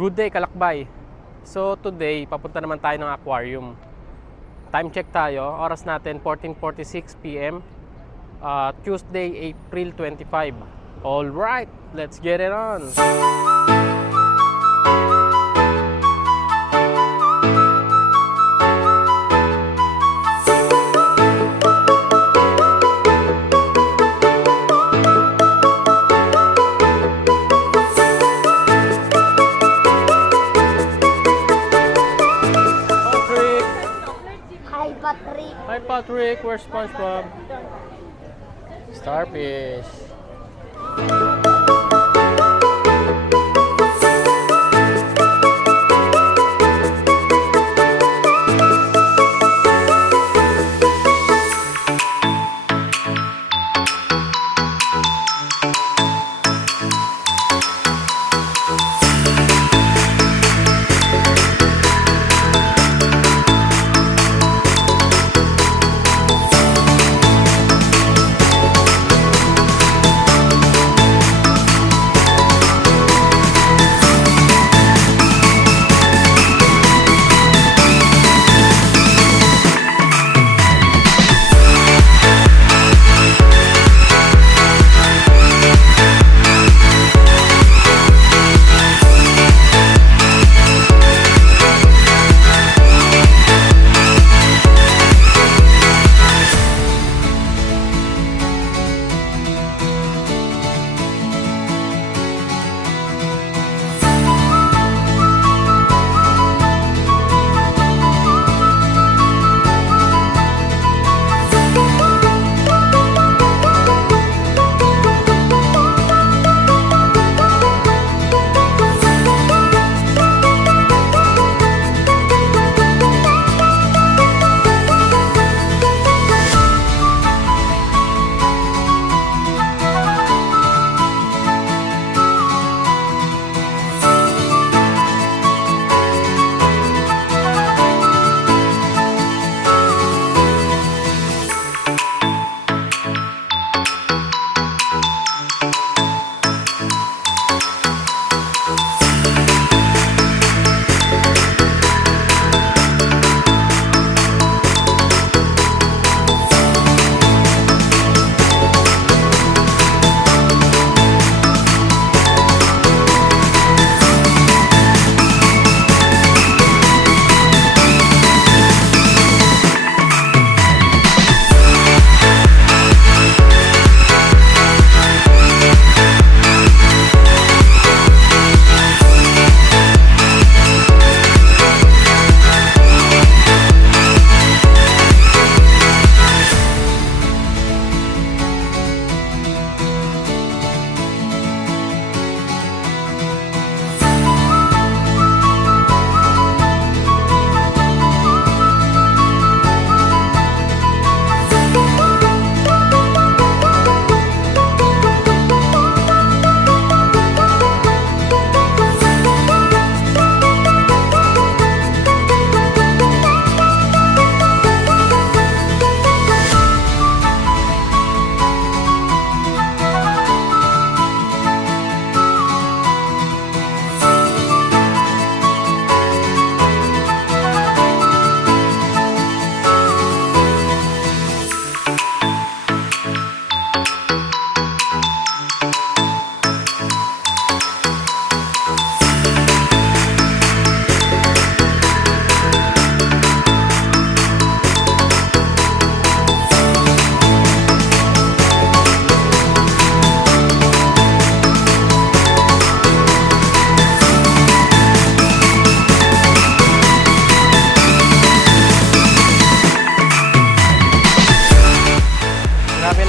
Good day, Kalakbay. So today, papunta naman tayo ng aquarium. Time check tayo. Oras natin 14:46 PM. Tuesday, April 25. Alright, let's get it on. Hi Patrick, where's SpongeBob? Starfish.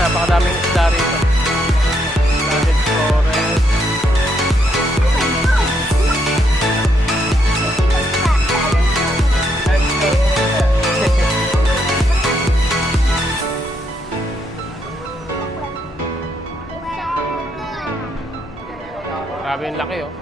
Napakadaming isda rito. Landed forest. Grabe yung laki oh.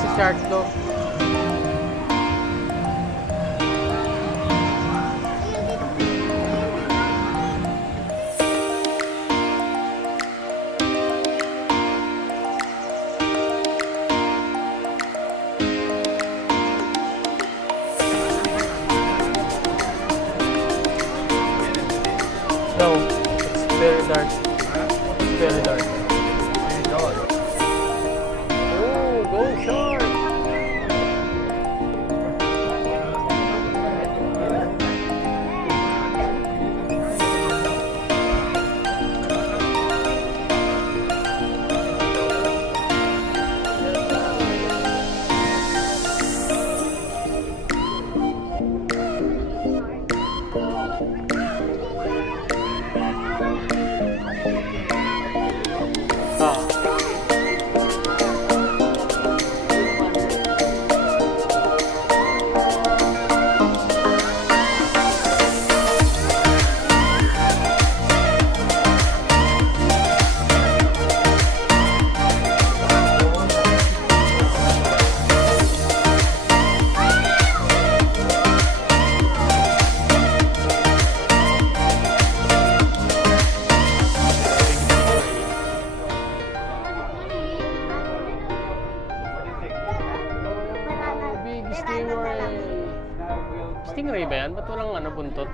si shark do. No, it's very dark. It's very dark. Oh, go shark! Stingray ba yan? Ba't walang ano, buntot?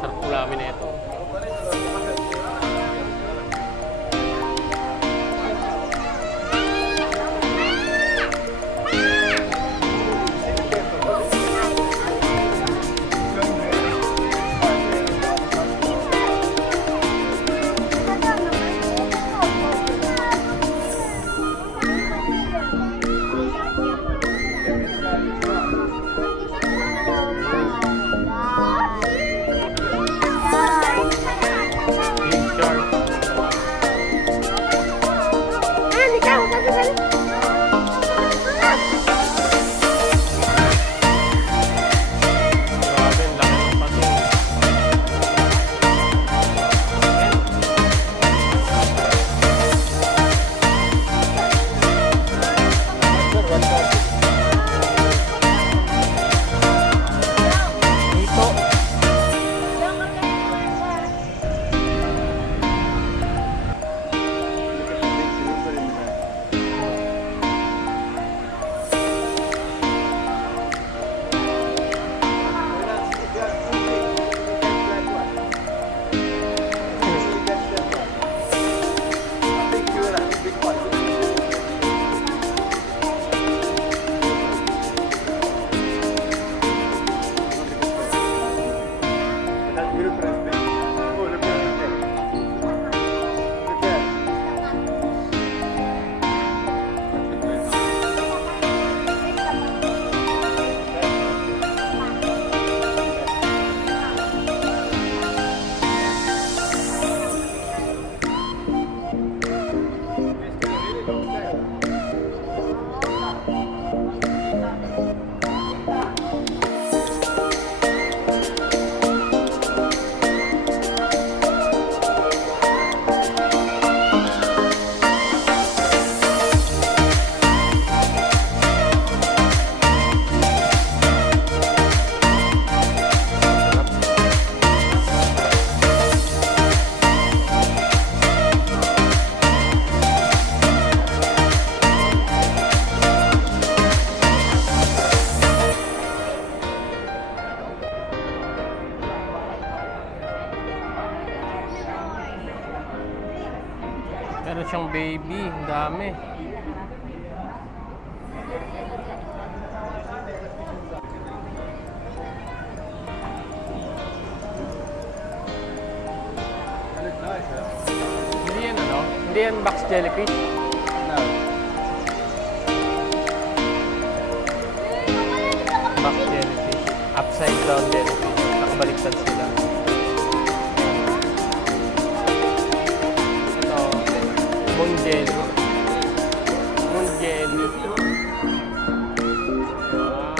Sarap ulamin na ito. Meron siyang baby, ang dami. Hindi yan ano? Hindi yan box jellyfish? No. Box jellyfish. Upside down jellyfish. Nakabaliktad sila. Moon jelly. Moon jelly. Wow.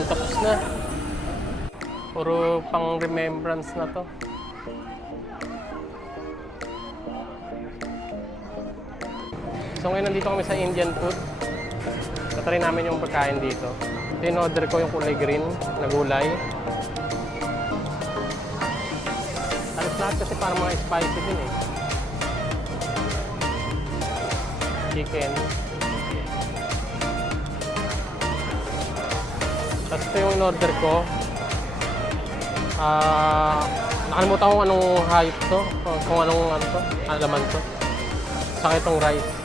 mukhang tapos na. Puro pang remembrance na to. So ngayon nandito kami sa Indian food. Tatry namin yung pagkain dito. Ito yung order ko, yung kulay green na gulay. Halos lahat kasi parang mga spicy din eh. Chicken. Tapos ito yung in-order ko. Nakalimutan ko kung anong hayop to. Kung anong ano to, alaman to. Saka itong rice.